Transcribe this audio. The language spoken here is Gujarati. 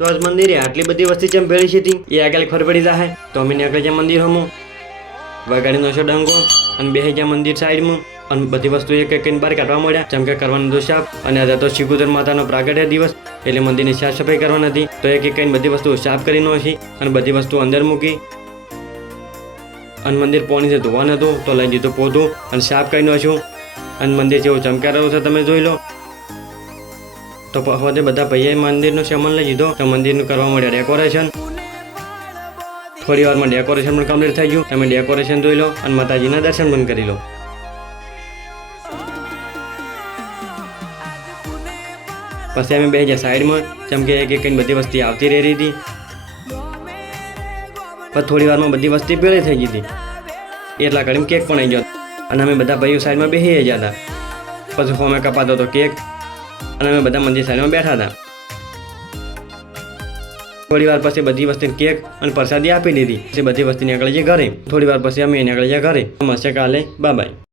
તો આજ મંદિરે આટલી બધી વસ્તી ચમ ભેળી છે એ આગળ ખબર પડી જાય તો અમે નીકળી જાય મંદિર હમું વગાડીનો છો ડંકો અને બેસી જાય મંદિર સાઈડમાં અને બધી વસ્તુ એક એક બહાર કાઢવા મળ્યા જેમ કે કરવાનું તો સાફ અને આજે તો શિગુદર માતાનો પ્રાગટ્ય દિવસ એટલે મંદિરની સાફ સફાઈ કરવાની હતી તો એક એક કઈ બધી વસ્તુ સાફ કરી નાખી અને બધી વસ્તુ અંદર મૂકી અને મંદિર પાણીથી ધોવાનું હતું તો લઈ દીધું પોતું અને સાફ કરી નાખ્યું અને મંદિર જેવું ચમકા રહ્યું છે તમે જોઈ લો તો હવે બધા ભાઈએ મંદિરનું સામાન લઈ લીધો તો મંદિરનું કરવા મળ્યા ડેકોરેશન થોડી વારમાં ડેકોરેશન પણ કમ્પ્લીટ થઈ ગયું તમે ડેકોરેશન જોઈ લો અને માતાજીના દર્શન પણ કરી લો પછી અમે બે ગયા સાઈડમાં જેમ કે એક એક બધી વસ્તી આવતી રહી હતી પણ થોડી વારમાં બધી વસ્તી પેલી થઈ ગઈ હતી એટલા ઘડીમાં કેક પણ આવી ગયો અને અમે બધા ભાઈઓ સાઈડમાં બેસી ગયા હતા પછી ફોમે કપાતો હતો કેક અને અમે બધા મંદિર સાઈડમાં બેઠા હતા થોડી વાર પછી બધી વસ્તીને કેક અને પ્રસાદી આપી દીધી પછી બધી વસ્તી નીકળી જાય ઘરે થોડી વાર પછી અમે નીકળી જાય ઘરે મળશે કાલે બાય બાય.